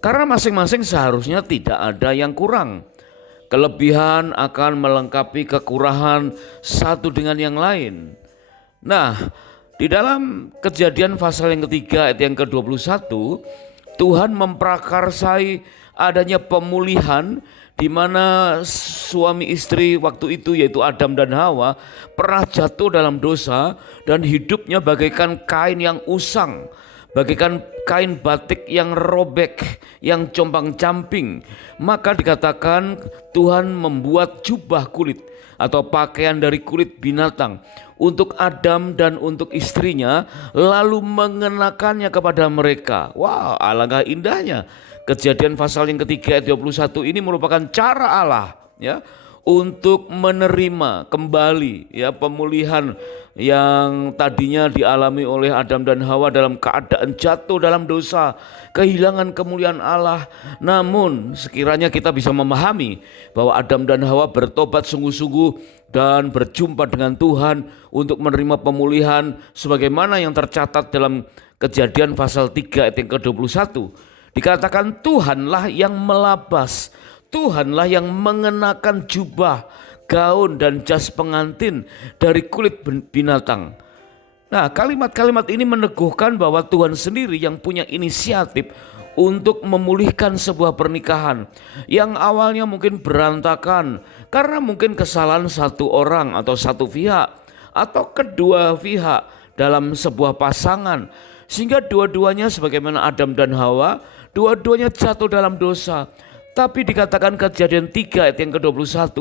Karena masing-masing seharusnya tidak ada yang kurang. Kelebihan akan melengkapi kekurangan satu dengan yang lain. Nah, di dalam Kejadian pasal yang ketiga ayat yang ke-21, Tuhan memprakarsai adanya pemulihan di mana suami istri waktu itu yaitu Adam dan Hawa pernah jatuh dalam dosa dan hidupnya bagaikan kain yang usang, bagaikan kain batik yang robek, yang compang-camping. Maka dikatakan Tuhan membuat jubah kulit atau pakaian dari kulit binatang untuk Adam dan untuk istrinya, lalu mengenakannya kepada mereka. Wah, alangkah indahnya. Kejadian pasal yang ketiga ayat 21 ini merupakan cara Allah ya untuk menerima kembali ya pemulihan yang tadinya dialami oleh Adam dan Hawa dalam keadaan jatuh dalam dosa, kehilangan kemuliaan Allah. Namun sekiranya kita bisa memahami bahwa Adam dan Hawa bertobat sungguh-sungguh dan berjumpa dengan Tuhan untuk menerima pemulihan sebagaimana yang tercatat dalam Kejadian pasal 3 ayat yang ke-21. Dikatakan Tuhanlah yang melabas, Tuhanlah yang mengenakan jubah, gaun dan jas pengantin dari kulit binatang. Nah, kalimat-kalimat ini meneguhkan bahwa Tuhan sendiri yang punya inisiatif untuk memulihkan sebuah pernikahan yang awalnya mungkin berantakan karena mungkin kesalahan satu orang atau satu pihak atau kedua pihak dalam sebuah pasangan, sehingga dua-duanya sebagaimana Adam dan Hawa, dua-duanya jatuh dalam dosa. Tapi dikatakan Kejadian 3 ayat yang ke-21,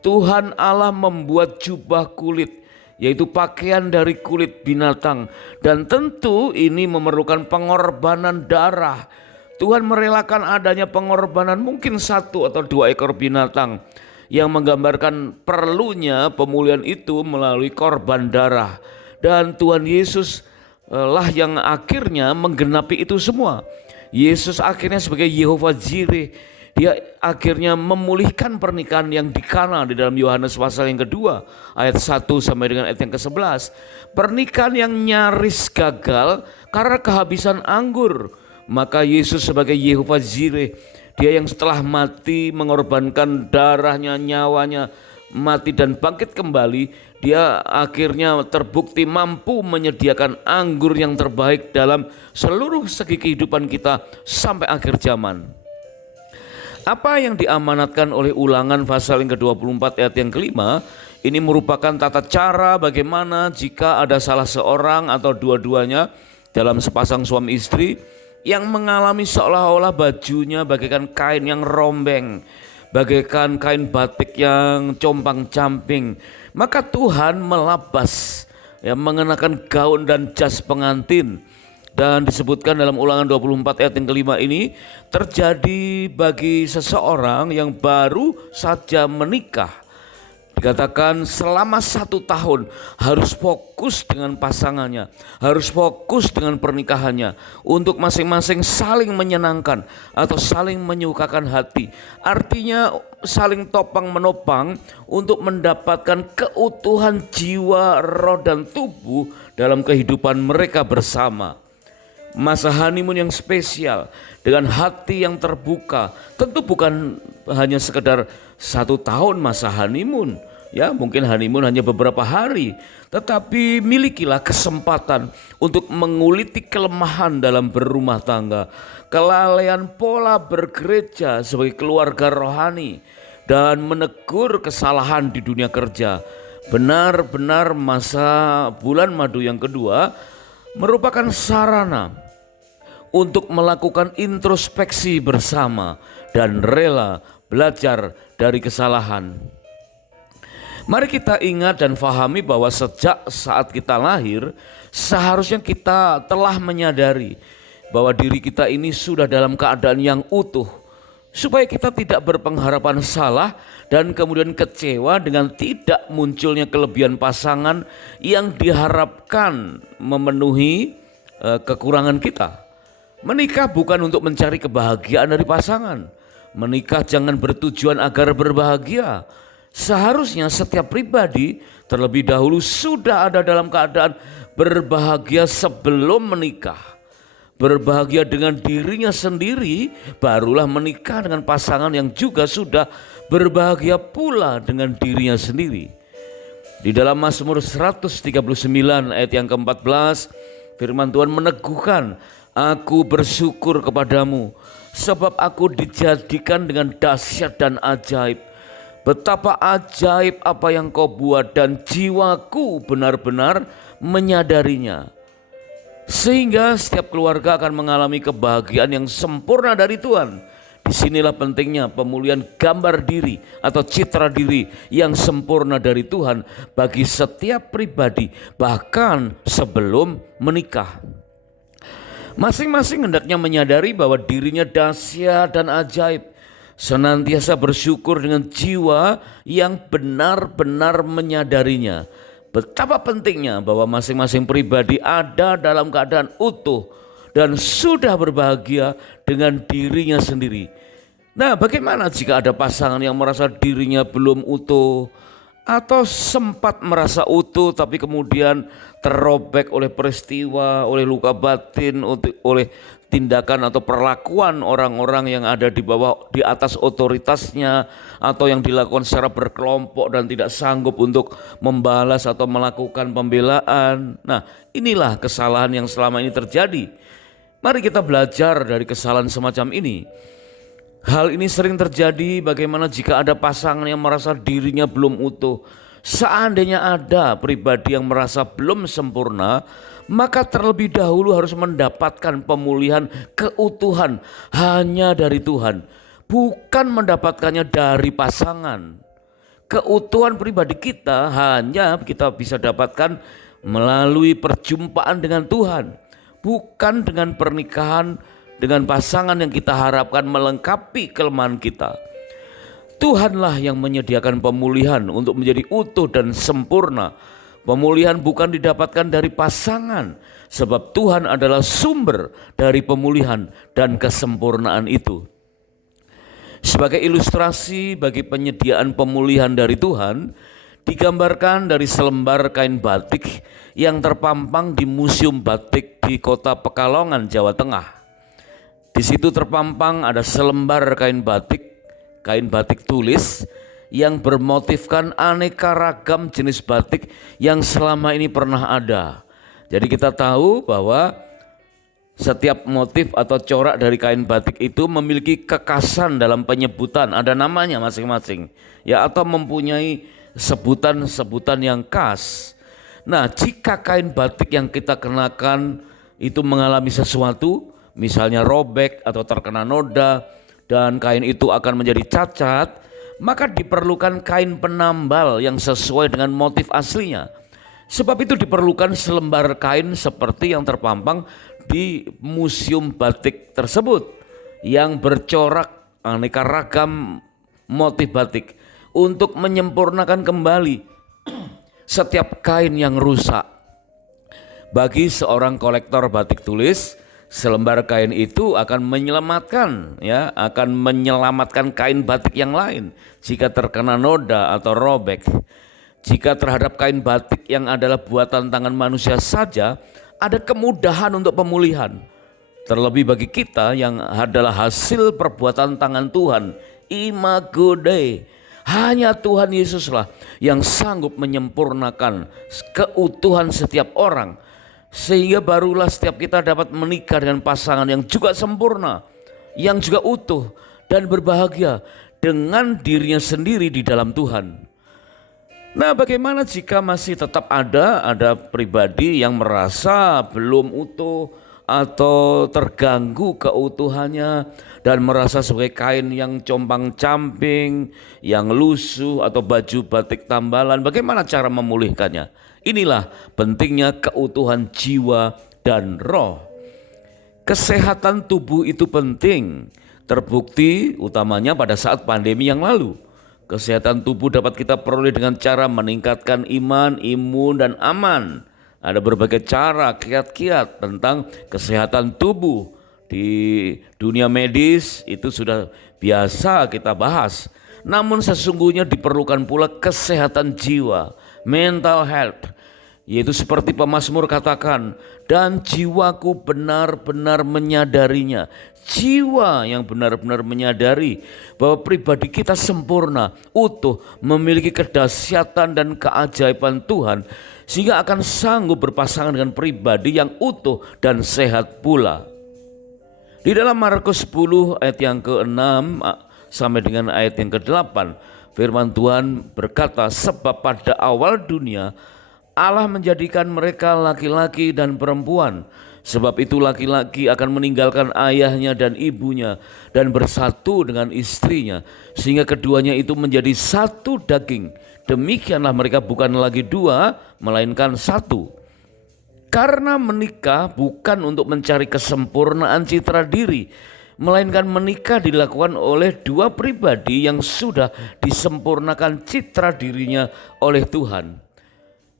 Tuhan Allah membuat jubah kulit, yaitu pakaian dari kulit binatang. Dan tentu ini memerlukan pengorbanan darah. Tuhan merelakan adanya pengorbanan mungkin satu atau dua ekor binatang, yang menggambarkan perlunya pemulihan itu melalui korban darah. Dan Tuhan Yesus lah yang akhirnya menggenapi itu semua. Yesus akhirnya sebagai Yehova Jireh, dia akhirnya memulihkan pernikahan yang di Kana di dalam Yohanes pasal yang kedua ayat 1 sampai dengan ayat yang ke-11. Pernikahan yang nyaris gagal karena kehabisan anggur. Maka Yesus sebagai Yehova Jireh, dia yang setelah mati mengorbankan darahnya, nyawanya, mati dan bangkit kembali, dia akhirnya terbukti mampu menyediakan anggur yang terbaik dalam seluruh segi kehidupan kita sampai akhir zaman. Apa yang diamanatkan oleh Ulangan pasal yang ke-24 ayat yang kelima, ini merupakan tata cara bagaimana jika ada salah seorang atau dua-duanya dalam sepasang suami istri yang mengalami seolah-olah bajunya bagaikan kain yang rombeng, bagaikan kain batik yang compang-camping, maka Tuhan melabas, ya, mengenakan gaun dan jas pengantin. Dan disebutkan dalam Ulangan 24 ayat yang kelima ini terjadi bagi seseorang yang baru saja menikah. Dikatakan selama 1 tahun harus fokus dengan pasangannya, harus fokus dengan pernikahannya untuk masing-masing saling menyenangkan atau saling menyukakan hati. Artinya saling topang menopang untuk mendapatkan keutuhan jiwa, roh dan tubuh dalam kehidupan mereka bersama. Masa honeymoon yang spesial dengan hati yang terbuka, tentu bukan hanya sekedar 1 tahun masa honeymoon, ya mungkin honeymoon hanya beberapa hari, tetapi milikilah kesempatan untuk menguliti kelemahan dalam berumah tangga, kelalaian pola bergereja sebagai keluarga rohani, dan menegur kesalahan di dunia kerja. Benar-benar masa bulan madu yang kedua merupakan sarana untuk melakukan introspeksi bersama dan rela belajar dari kesalahan. Mari kita ingat dan fahami bahwa sejak saat kita lahir, seharusnya kita telah menyadari bahwa diri kita ini sudah dalam keadaan yang utuh, supaya kita tidak berpengharapan salah dan kemudian kecewa dengan tidak munculnya kelebihan pasangan yang diharapkan memenuhi kekurangan kita. Menikah bukan untuk mencari kebahagiaan dari pasangan. Menikah jangan bertujuan agar berbahagia. Seharusnya setiap pribadi terlebih dahulu sudah ada dalam keadaan berbahagia sebelum menikah. berbahagia dengan dirinya sendiri, barulah menikah dengan pasangan yang juga sudah berbahagia pula dengan dirinya sendiri. Di dalam Mazmur 139 ayat yang ke-14, firman Tuhan meneguhkan, "Aku bersyukur kepadamu, sebab aku dijadikan dengan dahsyat dan ajaib. Betapa ajaib apa yang kau buat, dan jiwaku benar-benar menyadarinya." Sehingga setiap keluarga akan mengalami kebahagiaan yang sempurna dari Tuhan. Disinilah pentingnya pemulihan gambar diri atau citra diri yang sempurna dari Tuhan bagi setiap pribadi, bahkan sebelum menikah. Masing-masing hendaknya menyadari bahwa dirinya dahsyat dan ajaib, senantiasa bersyukur dengan jiwa yang benar-benar menyadarinya. Betapa pentingnya bahwa masing-masing pribadi ada dalam keadaan utuh dan sudah berbahagia dengan dirinya sendiri. Nah, bagaimana jika ada pasangan yang merasa dirinya belum utuh atau sempat merasa utuh tapi kemudian terrobek oleh peristiwa, oleh luka batin, oleh tindakan atau perlakuan orang-orang yang ada di atas otoritasnya, atau yang dilakukan secara berkelompok dan tidak sanggup untuk membalas atau melakukan pembelaan. Nah, inilah kesalahan yang selama ini terjadi. Mari kita belajar dari kesalahan semacam ini. Hal ini sering terjadi bagaimana jika ada pasangan yang merasa dirinya belum utuh. Seandainya ada pribadi yang merasa belum sempurna, maka terlebih dahulu harus mendapatkan pemulihan keutuhan hanya dari Tuhan, bukan mendapatkannya dari pasangan. Keutuhan pribadi kita hanya kita bisa dapatkan melalui perjumpaan dengan Tuhan, bukan dengan pernikahan dengan pasangan yang kita harapkan melengkapi kelemahan kita. Tuhanlah yang menyediakan pemulihan untuk menjadi utuh dan sempurna. Pemulihan bukan didapatkan dari pasangan, sebab Tuhan adalah sumber dari pemulihan dan kesempurnaan itu. Sebagai ilustrasi bagi penyediaan pemulihan dari Tuhan, digambarkan dari selembar kain batik yang terpampang di Museum Batik di Kota Pekalongan, Jawa Tengah. Di situ terpampang ada selembar kain batik tulis yang bermotifkan aneka ragam jenis batik yang selama ini pernah ada. Jadi kita tahu bahwa setiap motif atau corak dari kain batik itu memiliki kekhasan dalam penyebutan, ada namanya masing-masing, ya, atau mempunyai sebutan-sebutan yang khas. Nah, jika kain batik yang kita kenakan itu mengalami sesuatu, misalnya robek atau terkena noda, dan kain itu akan menjadi cacat, maka diperlukan kain penambal yang sesuai dengan motif aslinya. Sebab itu diperlukan selembar kain seperti yang terpampang di Museum Batik tersebut yang bercorak aneka ragam motif batik untuk menyempurnakan kembali setiap kain yang rusak. Bagi seorang kolektor batik tulis, selembar kain itu akan menyelamatkan kain batik yang lain jika terkena noda atau robek. Jika terhadap kain batik yang adalah buatan tangan manusia saja, ada kemudahan untuk pemulihan. Terlebih bagi kita yang adalah hasil perbuatan tangan Tuhan, Imago Dei. Hanya Tuhan Yesuslah yang sanggup menyempurnakan keutuhan setiap orang, sehingga barulah setiap kita dapat menikah dengan pasangan yang juga sempurna, yang juga utuh dan berbahagia dengan dirinya sendiri di dalam Tuhan. Nah, bagaimana jika masih tetap ada pribadi yang merasa belum utuh atau terganggu keutuhannya dan merasa sebagai kain yang compang-camping, yang lusuh, atau baju batik tambalan? Bagaimana cara memulihkannya? Inilah pentingnya keutuhan jiwa dan roh. Kesehatan tubuh itu penting, terbukti utamanya pada saat pandemi yang lalu. Kesehatan tubuh dapat kita peroleh dengan cara meningkatkan iman, imun, dan aman. Ada berbagai cara, kiat-kiat tentang kesehatan tubuh. Di dunia medis itu sudah biasa kita bahas. Namun sesungguhnya diperlukan pula kesehatan jiwa, mental health, Yaitu seperti pemazmur katakan, dan jiwaku benar-benar menyadarinya. Jiwa yang benar-benar menyadari bahwa pribadi kita sempurna, utuh, memiliki kedahsyatan dan keajaiban Tuhan, sehingga akan sanggup berpasangan dengan pribadi yang utuh dan sehat pula. Di dalam Markus 10 ayat yang ke-6 sampai dengan ayat yang ke-8, firman Tuhan berkata, sebab pada awal dunia Allah menjadikan mereka laki-laki dan perempuan. Sebab itu laki-laki akan meninggalkan ayahnya dan ibunya dan bersatu dengan istrinya, sehingga keduanya itu menjadi satu daging. Demikianlah mereka bukan lagi dua, melainkan satu. Karena menikah bukan untuk mencari kesempurnaan citra diri, melainkan menikah dilakukan oleh dua pribadi yang sudah disempurnakan citra dirinya oleh Tuhan.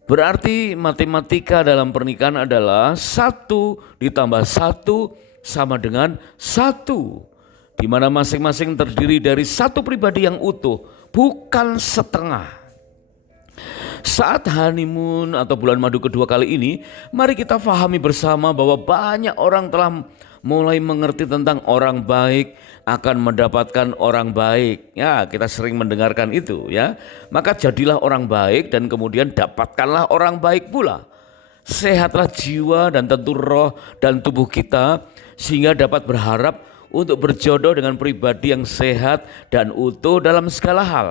Berarti matematika dalam pernikahan adalah 1 ditambah 1 sama dengan 1, di mana masing-masing terdiri dari satu pribadi yang utuh, bukan setengah. Saat honeymoon atau bulan madu kedua kali ini, mari kita fahami bersama bahwa banyak orang telah mulai mengerti tentang orang baik akan mendapatkan orang baik. Ya, kita sering mendengarkan itu ya. Maka jadilah orang baik dan kemudian dapatkanlah orang baik pula. Sehatlah jiwa dan tentu roh dan tubuh kita, sehingga dapat berharap untuk berjodoh dengan pribadi yang sehat dan utuh dalam segala hal.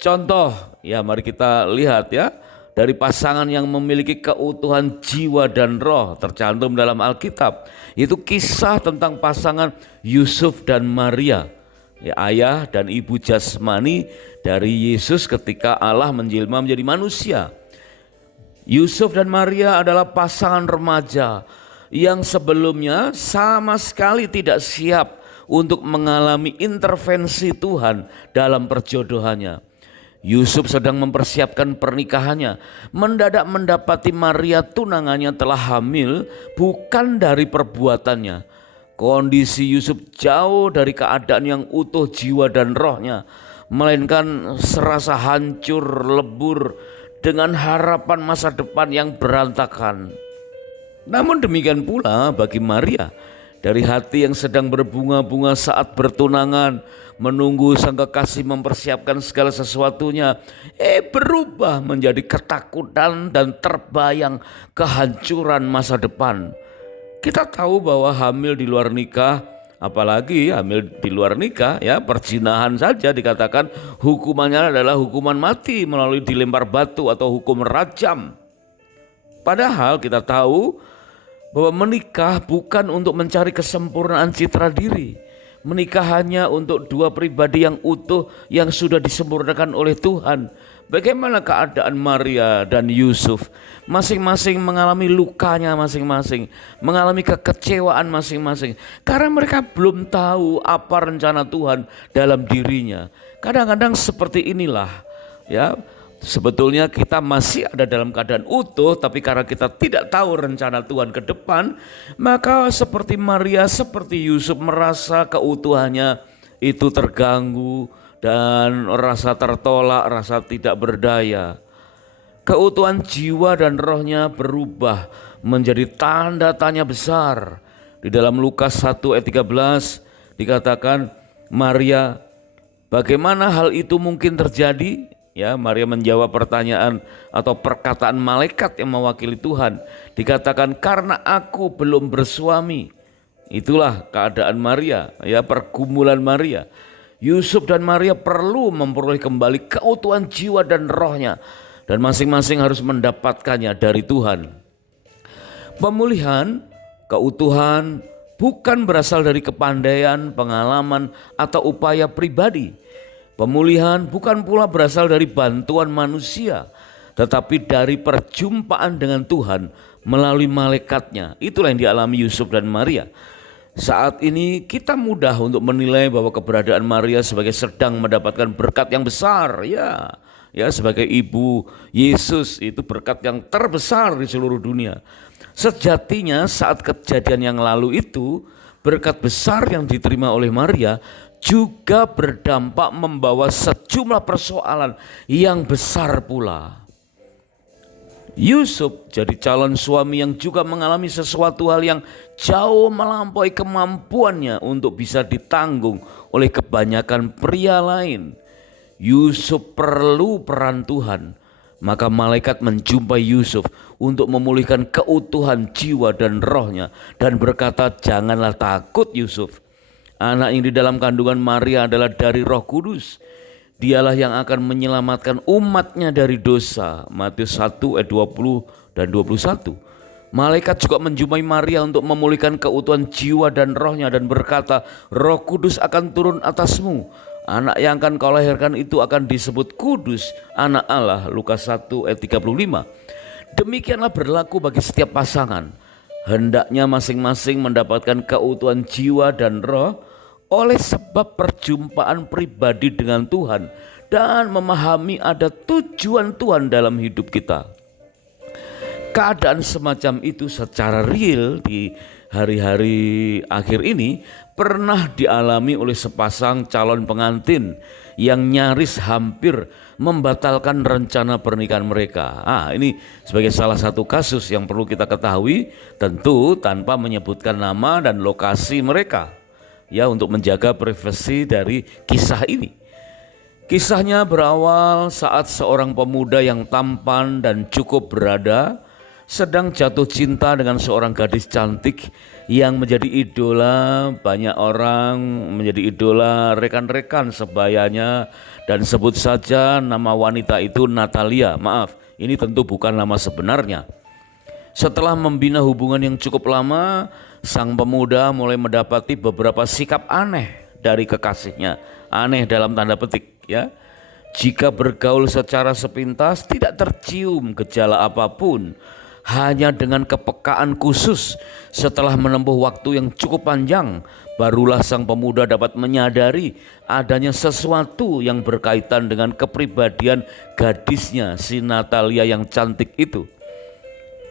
Contoh, ya mari kita lihat ya, dari pasangan yang memiliki keutuhan jiwa dan roh tercantum dalam Alkitab. Itu kisah tentang pasangan Yusuf dan Maria, ya, ayah dan ibu jasmani dari Yesus ketika Allah menjelma menjadi manusia. Yusuf dan Maria adalah pasangan remaja yang sebelumnya sama sekali tidak siap untuk mengalami intervensi Tuhan dalam perjodohannya. Yusuf sedang mempersiapkan pernikahannya, mendadak mendapati Maria tunangannya telah hamil bukan dari perbuatannya. Kondisi Yusuf jauh dari keadaan yang utuh jiwa dan rohnya, melainkan serasa hancur lebur dengan harapan masa depan yang berantakan. Namun demikian pula bagi Maria, dari hati yang sedang berbunga-bunga saat bertunangan, menunggu sang kekasih mempersiapkan segala sesuatunya, berubah menjadi ketakutan dan terbayang kehancuran masa depan. Kita tahu bahwa hamil di luar nikah, apalagi hamil di luar nikah, ya perzinahan saja dikatakan hukumannya adalah hukuman mati melalui dilempar batu atau hukum rajam. Padahal kita tahu bahwa menikah bukan untuk mencari kesempurnaan citra diri. Menikah hanya untuk dua pribadi yang utuh yang sudah disempurnakan oleh Tuhan. Bagaimana keadaan Maria dan Yusuf? Masing-masing mengalami lukanya masing-masing, mengalami kekecewaan masing-masing, karena mereka belum tahu apa rencana Tuhan dalam dirinya. Kadang-kadang seperti inilah ya. Sebetulnya kita masih ada dalam keadaan utuh, tapi karena kita tidak tahu rencana Tuhan ke depan, maka seperti Maria, seperti Yusuf merasa keutuhannya itu terganggu dan rasa tertolak, rasa tidak berdaya. Keutuhan jiwa dan rohnya berubah menjadi tanda tanya besar. Di dalam Lukas 1 ayat 13 dikatakan, Maria, bagaimana hal itu mungkin terjadi? Ya, Maria menjawab pertanyaan atau perkataan malaikat yang mewakili Tuhan. Dikatakan, karena aku belum bersuami. Itulah keadaan Maria, ya, pergumulan Maria. Yusuf dan Maria perlu memperoleh kembali keutuhan jiwa dan rohnya, dan masing-masing harus mendapatkannya dari Tuhan. Pemulihan keutuhan bukan berasal dari kepandaian, pengalaman, atau upaya pribadi. Pemulihan bukan pula berasal dari bantuan manusia, tetapi dari perjumpaan dengan Tuhan melalui malaikatnya. Itulah yang dialami Yusuf dan Maria. Saat ini kita mudah untuk menilai bahwa keberadaan Maria sebagai sedang mendapatkan berkat yang besar. Ya, sebagai ibu Yesus itu berkat yang terbesar di seluruh dunia. Sejatinya saat kejadian yang lalu itu, berkat besar yang diterima oleh Maria juga berdampak membawa sejumlah persoalan yang besar pula. Yusuf jadi calon suami yang juga mengalami sesuatu hal yang jauh melampaui kemampuannya untuk bisa ditanggung oleh kebanyakan pria lain. Yusuf perlu peran Tuhan. Maka malaikat menjumpai Yusuf untuk memulihkan keutuhan jiwa dan rohnya dan berkata, "Janganlah takut Yusuf. Anak yang di dalam kandungan Maria adalah dari Roh Kudus. Dialah yang akan menyelamatkan umatnya dari dosa." Matius 1 ayat 20 dan 21. Malaikat juga menjumpai Maria untuk memulihkan keutuhan jiwa dan rohnya dan berkata, "Roh Kudus akan turun atasmu. Anak yang akan kau lahirkan itu akan disebut kudus, anak Allah." Lukas 1 ayat 35. Demikianlah berlaku bagi setiap pasangan. Hendaknya masing-masing mendapatkan keutuhan jiwa dan roh oleh sebab perjumpaan pribadi dengan Tuhan dan memahami ada tujuan Tuhan dalam hidup kita. Keadaan semacam itu secara real di hari-hari akhir ini pernah dialami oleh sepasang calon pengantin yang nyaris hampir membatalkan rencana pernikahan mereka. Ini sebagai salah satu kasus yang perlu kita ketahui, tentu tanpa menyebutkan nama dan lokasi mereka, ya, untuk menjaga privasi dari kisah ini. Kisahnya berawal saat seorang pemuda yang tampan dan cukup berada sedang jatuh cinta dengan seorang gadis cantik yang menjadi idola banyak orang, menjadi idola rekan-rekan sebayanya, dan sebut saja nama wanita itu Natalia. Maaf, ini tentu bukan nama sebenarnya. Setelah membina hubungan yang cukup lama, sang pemuda mulai mendapati beberapa sikap aneh dari kekasihnya. Aneh dalam tanda petik, ya. Jika bergaul secara sepintas tidak tercium gejala apapun, hanya dengan kepekaan khusus setelah menempuh waktu yang cukup panjang, barulah sang pemuda dapat menyadari adanya sesuatu yang berkaitan dengan kepribadian gadisnya, si Natalia yang cantik itu.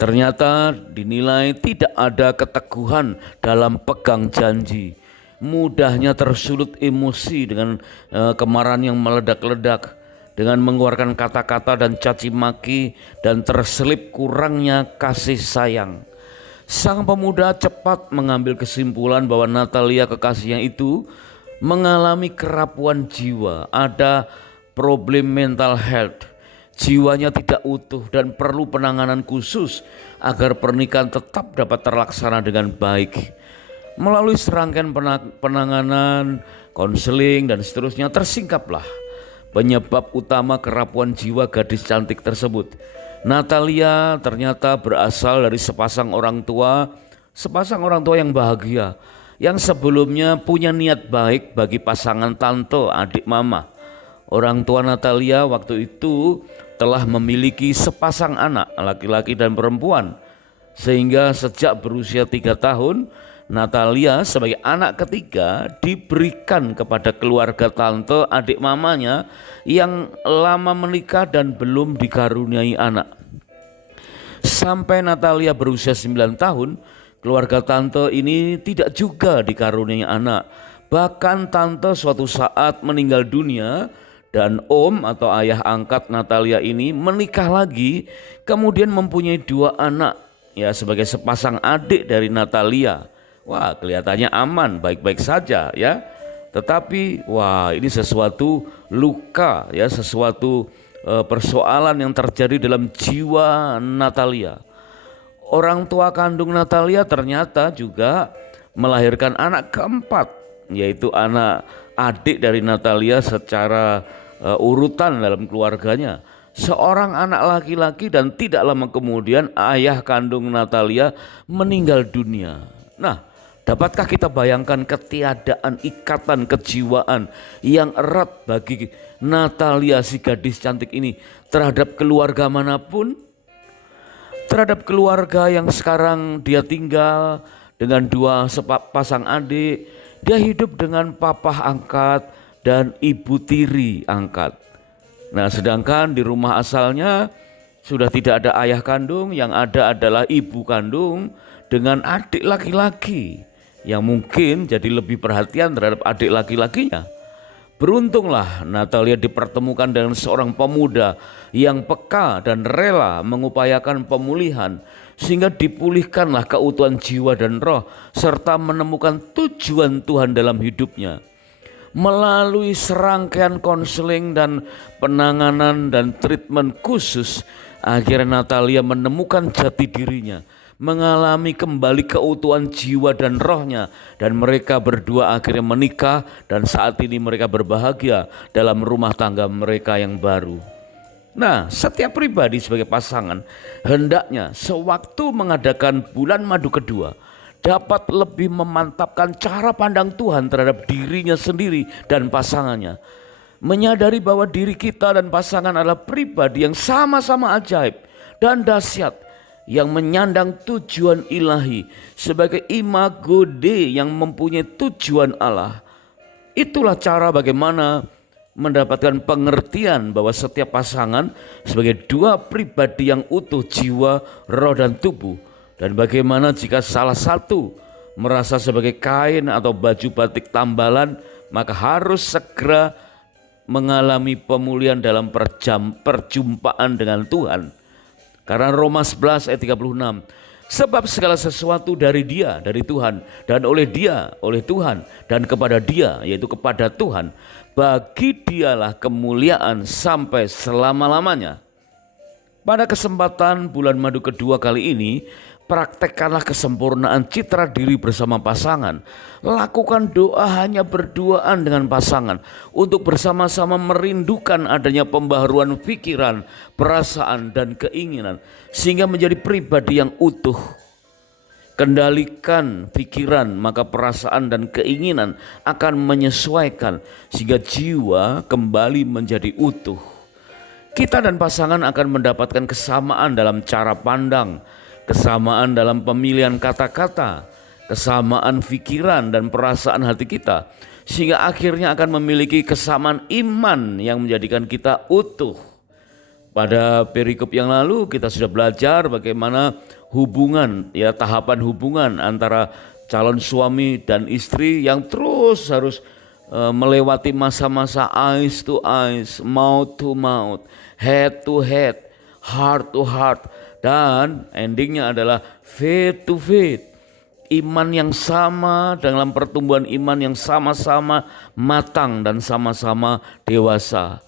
Ternyata dinilai tidak ada keteguhan dalam pegang janji, mudahnya tersulut emosi dengan kemarahan yang meledak-ledak, dengan mengeluarkan kata-kata dan caci maki, dan terselip kurangnya kasih sayang. Sang pemuda cepat mengambil kesimpulan bahwa Natalia kekasihnya itu mengalami kerapuan jiwa, ada problem mental health. Jiwanya tidak utuh dan perlu penanganan khusus agar pernikahan tetap dapat terlaksana dengan baik. Melalui serangkaian penanganan, konseling dan seterusnya, tersingkaplah penyebab utama kerapuan jiwa gadis cantik tersebut. Natalia ternyata berasal dari sepasang orang tua yang bahagia, yang sebelumnya punya niat baik bagi pasangan tante adik mama. Orang tua Natalia waktu itu telah memiliki sepasang anak, laki-laki dan perempuan, sehingga sejak berusia 3 tahun Natalia sebagai anak ketiga diberikan kepada keluarga tante adik mamanya yang lama menikah dan belum dikaruniai anak. Sampai Natalia berusia 9 tahun, keluarga tante ini tidak juga dikaruniai anak. Bahkan tante suatu saat meninggal dunia dan om atau ayah angkat Natalia ini menikah lagi, kemudian mempunyai 2 anak, ya, sebagai sepasang adik dari Natalia. Wah, kelihatannya aman, baik-baik saja, ya. Tetapi wah, ini sesuatu luka, ya, sesuatu persoalan yang terjadi dalam jiwa Natalia. Orang tua kandung Natalia ternyata juga melahirkan anak keempat, yaitu anak adik dari Natalia secara urutan dalam keluarganya. Seorang anak laki-laki, dan tidak lama kemudian ayah kandung Natalia meninggal dunia. Nah, dapatkah kita bayangkan ketiadaan ikatan kejiwaan yang erat bagi Natalia, si gadis cantik ini, terhadap keluarga manapun? Terhadap keluarga yang sekarang dia tinggal dengan 2 pasang adik, dia hidup dengan papa angkat dan ibu tiri angkat. Nah, sedangkan di rumah asalnya sudah tidak ada ayah kandung, yang ada adalah ibu kandung dengan adik laki-laki yang mungkin jadi lebih perhatian terhadap adik laki-lakinya. Beruntunglah Natalia dipertemukan dengan seorang pemuda yang peka dan rela mengupayakan pemulihan, sehingga dipulihkanlah keutuhan jiwa dan roh serta menemukan tujuan Tuhan dalam hidupnya. Melalui serangkaian konseling dan penanganan dan treatment khusus, akhirnya Natalia menemukan jati dirinya, mengalami kembali keutuhan jiwa dan rohnya, dan mereka berdua akhirnya menikah, dan saat ini mereka berbahagia dalam rumah tangga mereka yang baru. Nah, setiap pribadi sebagai pasangan hendaknya sewaktu mengadakan bulan madu kedua dapat lebih memantapkan cara pandang Tuhan terhadap dirinya sendiri dan pasangannya. Menyadari bahwa diri kita dan pasangan adalah pribadi yang sama-sama ajaib dan dahsyat, yang menyandang tujuan ilahi sebagai imago Dei yang mempunyai tujuan Allah. Itulah cara bagaimana mendapatkan pengertian bahwa setiap pasangan sebagai dua pribadi yang utuh jiwa, roh, dan tubuh. Dan bagaimana jika salah satu merasa sebagai kain atau baju batik tambalan, maka harus segera mengalami pemulihan dalam perjumpaan dengan Tuhan. Karena Roma 11 ayat 36, sebab segala sesuatu dari Dia, dari Tuhan, dan oleh Dia, oleh Tuhan, dan kepada Dia, yaitu kepada Tuhan, bagi Dialah kemuliaan sampai selama-lamanya. Pada kesempatan bulan madu kedua kali ini, praktekkanlah kesempurnaan citra diri bersama pasangan. Lakukan doa hanya berduaan dengan pasangan untuk bersama-sama merindukan adanya pembaharuan pikiran, perasaan, dan keinginan sehingga menjadi pribadi yang utuh. Kendalikan pikiran, maka perasaan dan keinginan akan menyesuaikan sehingga jiwa kembali menjadi utuh. Kita dan pasangan akan mendapatkan kesamaan dalam cara pandang, kesamaan dalam pemilihan kata-kata, kesamaan pikiran dan perasaan hati kita, sehingga akhirnya akan memiliki kesamaan iman yang menjadikan kita utuh. Pada perikop yang lalu kita sudah belajar bagaimana hubungan, tahapan hubungan antara calon suami dan istri yang terus harus melewati masa-masa eyes to eyes, mouth to mouth, head to head, heart to heart, dan endingnya adalah faith to faith. Iman yang sama dalam pertumbuhan iman yang sama-sama matang dan sama-sama dewasa.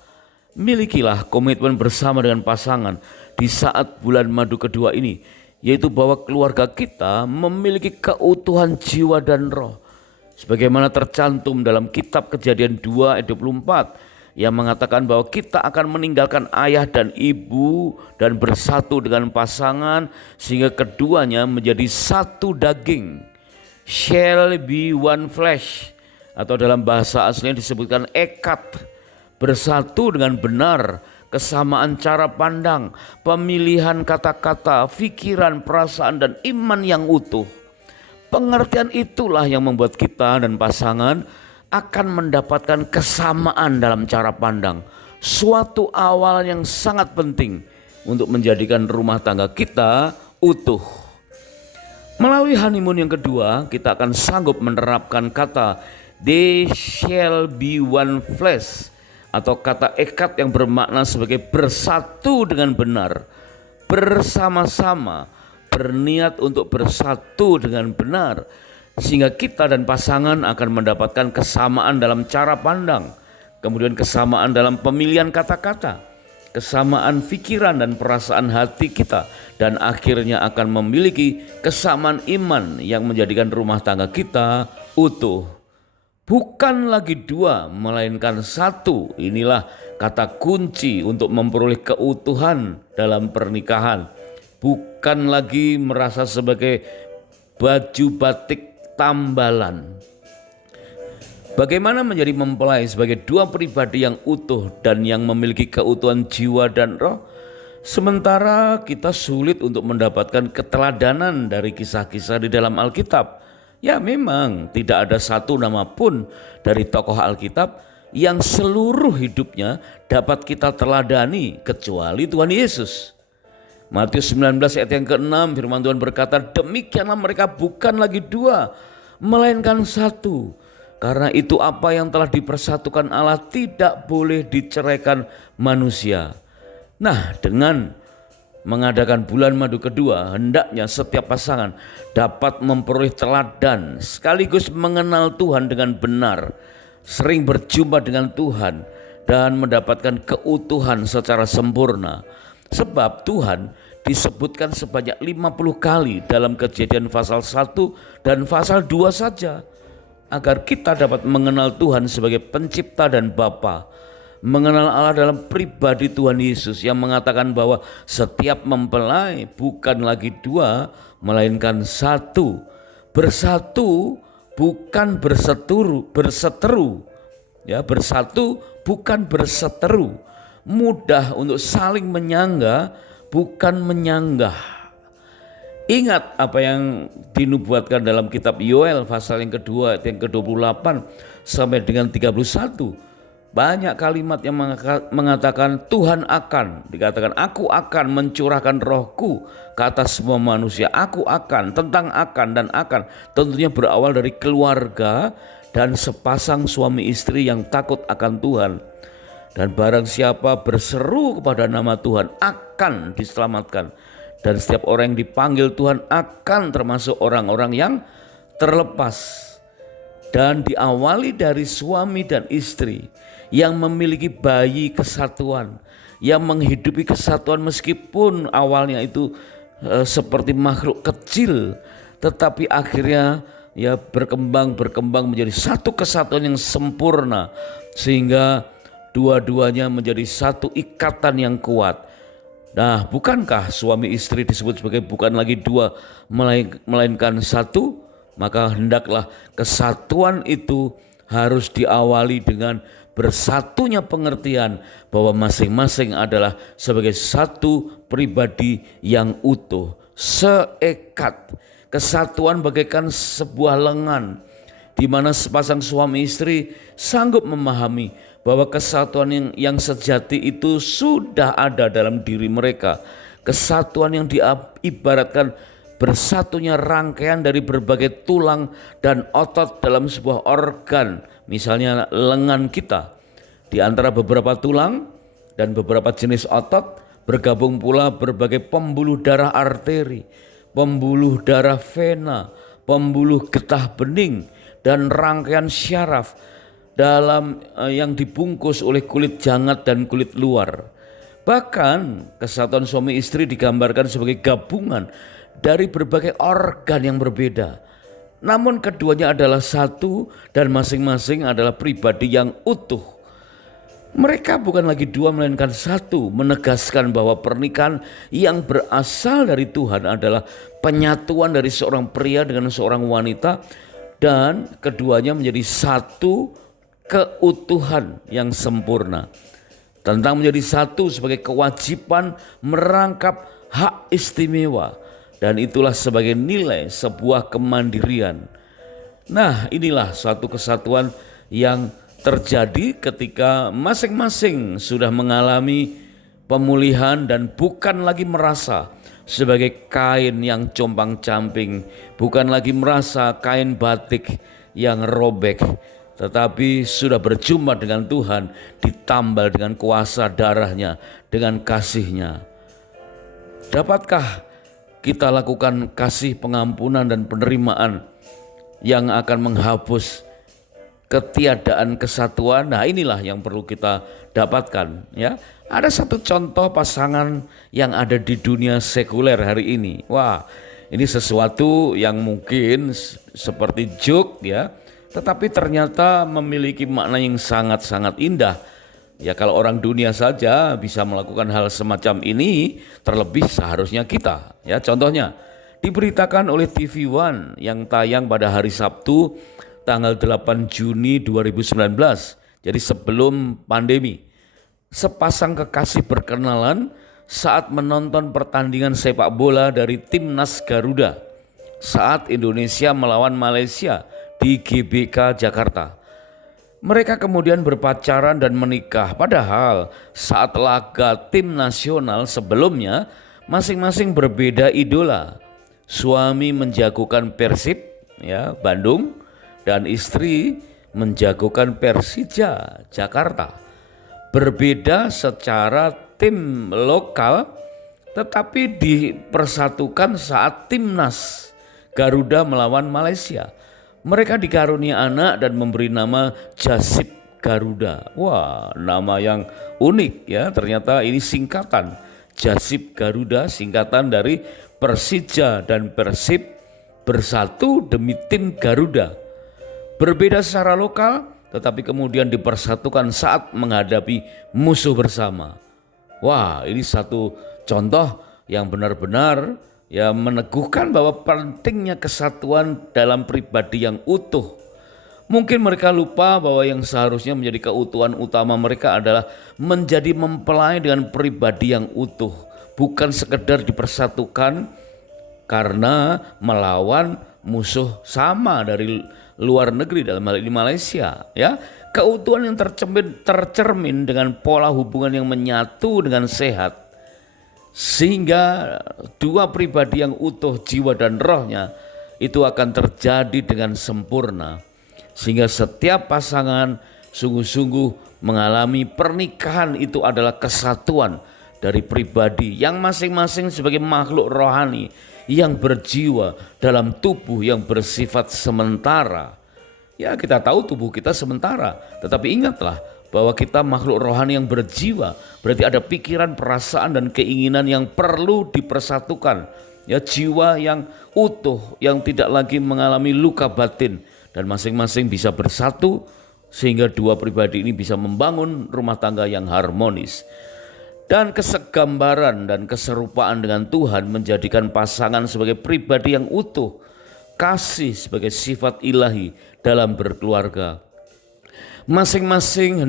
Milikilah komitmen bersama dengan pasangan di saat bulan madu kedua ini, yaitu bahwa keluarga kita memiliki keutuhan jiwa dan roh. Sebagaimana tercantum dalam kitab Kejadian 2 ayat 24 yang mengatakan bahwa kita akan meninggalkan ayah dan ibu dan bersatu dengan pasangan sehingga keduanya menjadi satu daging. Shall be one flesh, atau dalam bahasa aslinya disebutkan ekat. Bersatu dengan benar, kesamaan cara pandang, pemilihan kata-kata, pikiran, perasaan, dan iman yang utuh. Pengertian itulah yang membuat kita dan pasangan akan mendapatkan kesamaan dalam cara pandang. Suatu awal yang sangat penting untuk menjadikan rumah tangga kita utuh. Melalui honeymoon yang kedua, kita akan sanggup menerapkan kata they shall be one flesh, atau kata ekat yang bermakna sebagai bersatu dengan benar, bersama-sama, berniat untuk bersatu dengan benar, sehingga kita dan pasangan akan mendapatkan kesamaan dalam cara pandang, kemudian kesamaan dalam pemilihan kata-kata, kesamaan pikiran dan perasaan hati kita, dan akhirnya akan memiliki kesamaan iman yang menjadikan rumah tangga kita utuh. Bukan lagi dua, melainkan satu. Inilah kata kunci untuk memperoleh keutuhan dalam pernikahan. Bukan lagi merasa sebagai baju batik tambalan. Bagaimana menjadi mempelai sebagai dua pribadi yang utuh dan yang memiliki keutuhan jiwa dan roh, sementara kita sulit untuk mendapatkan keteladanan dari kisah-kisah di dalam Alkitab. Ya, memang tidak ada satu nama pun dari tokoh Alkitab yang seluruh hidupnya dapat kita teladani kecuali Tuhan Yesus. Matius 19 ayat yang ke-6 firman Tuhan berkata, demikianlah mereka bukan lagi dua, melainkan satu. Karena itu apa yang telah dipersatukan Allah tidak boleh diceraikan manusia. Nah, dengan mengadakan bulan madu kedua, hendaknya setiap pasangan dapat memperoleh teladan sekaligus mengenal Tuhan dengan benar, sering berjumpa dengan Tuhan dan mendapatkan keutuhan secara sempurna. Sebab Tuhan disebutkan sebanyak 50 kali dalam Kejadian pasal 1 dan pasal 2 saja, agar kita dapat mengenal Tuhan sebagai pencipta dan Bapa, mengenal Allah dalam pribadi Tuhan Yesus yang mengatakan bahwa setiap mempelai bukan lagi dua melainkan satu. Bersatu bukan berseteru. Ya, bersatu bukan berseteru. Mudah untuk saling menyangga bukan menyanggah. Ingat apa yang dinubuatkan dalam kitab Yoel pasal yang kedua ayat yang ke-28 sampai dengan 31. Banyak kalimat yang mengatakan Tuhan akan, dikatakan aku akan mencurahkan rohku ke atas semua manusia. Aku akan, tentang akan dan akan, tentunya berawal dari keluarga dan sepasang suami istri yang takut akan Tuhan. Dan barang siapa berseru kepada nama Tuhan akan diselamatkan. Dan setiap orang yang dipanggil Tuhan akan termasuk orang-orang yang terlepas. Dan diawali dari suami dan istri yang memiliki bayi kesatuan, yang menghidupi kesatuan meskipun awalnya itu seperti makhluk kecil, tetapi akhirnya ya berkembang menjadi satu kesatuan yang sempurna, sehingga dua-duanya menjadi satu ikatan yang kuat. Nah, bukankah suami istri disebut sebagai bukan lagi dua melainkan satu? Maka hendaklah kesatuan itu harus diawali dengan bersatunya pengertian bahwa masing-masing adalah sebagai satu pribadi yang utuh, seekat. Kesatuan bagaikan sebuah lengan di mana sepasang suami istri sanggup memahami bahwa kesatuan yang sejati itu sudah ada dalam diri mereka. Kesatuan yang diibaratkan bersatunya rangkaian dari berbagai tulang dan otot dalam sebuah organ, misalnya lengan kita. Di antara beberapa tulang dan beberapa jenis otot bergabung pula berbagai pembuluh darah arteri, pembuluh darah vena, pembuluh getah bening, dan rangkaian syaraf dalam yang dibungkus oleh kulit jangat dan kulit luar. Bahkan kesatuan suami istri digambarkan sebagai gabungan dari berbagai organ yang berbeda. Namun keduanya adalah satu dan masing-masing adalah pribadi yang utuh. Mereka bukan lagi dua melainkan satu, menegaskan bahwa pernikahan yang berasal dari Tuhan adalah penyatuan dari seorang pria dengan seorang wanita, dan keduanya menjadi satu keutuhan yang sempurna. Tentang menjadi satu sebagai kewajiban merangkap hak istimewa, dan itulah sebagai nilai sebuah kemandirian. Nah, inilah suatu kesatuan yang terjadi ketika masing-masing sudah mengalami pemulihan dan bukan lagi merasa sebagai kain yang compang-camping, bukan lagi merasa kain batik yang robek, tetapi sudah berjumpa dengan Tuhan, ditambal dengan kuasa darahnya, dengan kasihnya. Dapatkah kita lakukan kasih pengampunan dan penerimaan yang akan menghapus ketiadaan kesatuan? Nah, inilah yang perlu kita dapatkan, ya. Ada satu contoh pasangan yang ada di dunia sekuler hari ini. Wah, ini sesuatu yang mungkin seperti joke, ya, tetapi ternyata memiliki makna yang sangat-sangat indah. Ya, kalau orang dunia saja bisa melakukan hal semacam ini, terlebih seharusnya kita. Ya, contohnya diberitakan oleh TV One yang tayang pada hari Sabtu tanggal 8 Juni 2019. Jadi sebelum pandemi. Sepasang kekasih berkenalan saat menonton pertandingan sepak bola dari Timnas Garuda saat Indonesia melawan Malaysia di GBK Jakarta. Mereka kemudian berpacaran dan menikah, padahal saat laga tim nasional sebelumnya masing-masing berbeda idola. Suami menjagokan Persib, ya, Bandung, dan istri menjagokan Persija Jakarta. Berbeda secara tim lokal, tetapi dipersatukan saat timnas Garuda melawan Malaysia. Mereka dikarunia anak dan memberi nama Jasip Garuda. Wah, nama yang unik ya, ternyata ini singkatan. Jasip Garuda singkatan dari Persija dan Persib bersatu demi tim Garuda. Berbeda secara lokal, tetapi kemudian dipersatukan saat menghadapi musuh bersama. Wah, ini satu contoh yang benar-benar ya meneguhkan bahwa pentingnya kesatuan dalam pribadi yang utuh. Mungkin mereka lupa bahwa yang seharusnya menjadi keutuhan utama mereka adalah menjadi mempelai dengan pribadi yang utuh, bukan sekedar dipersatukan karena melawan musuh sama dari luar negeri, dalam hal ini Malaysia ya. Keutuhan yang tercermin dengan pola hubungan yang menyatu dengan sehat, sehingga dua pribadi yang utuh jiwa dan rohnya itu akan terjadi dengan sempurna, sehingga setiap pasangan sungguh-sungguh mengalami pernikahan itu adalah kesatuan dari pribadi yang masing-masing sebagai makhluk rohani yang berjiwa dalam tubuh yang bersifat sementara. Ya, kita tahu tubuh kita sementara, tetapi ingatlah bahwa kita makhluk rohani yang berjiwa, berarti ada pikiran, perasaan dan keinginan yang perlu dipersatukan. Ya, jiwa yang utuh yang tidak lagi mengalami luka batin dan masing-masing bisa bersatu sehingga dua pribadi ini bisa membangun rumah tangga yang harmonis. Dan kesegambaran dan keserupaan dengan Tuhan menjadikan pasangan sebagai pribadi yang utuh, kasih sebagai sifat ilahi dalam berkeluarga. Masing-masing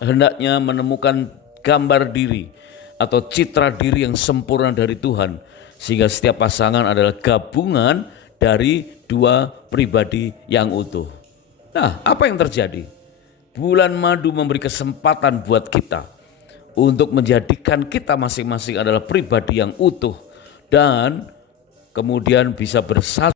hendaknya menemukan gambar diri atau citra diri yang sempurna dari Tuhan, sehingga setiap pasangan adalah gabungan dari dua pribadi yang utuh. Nah, apa yang terjadi? Bulan madu memberi kesempatan buat kita untuk menjadikan kita masing-masing adalah pribadi yang utuh dan kemudian bisa bersatu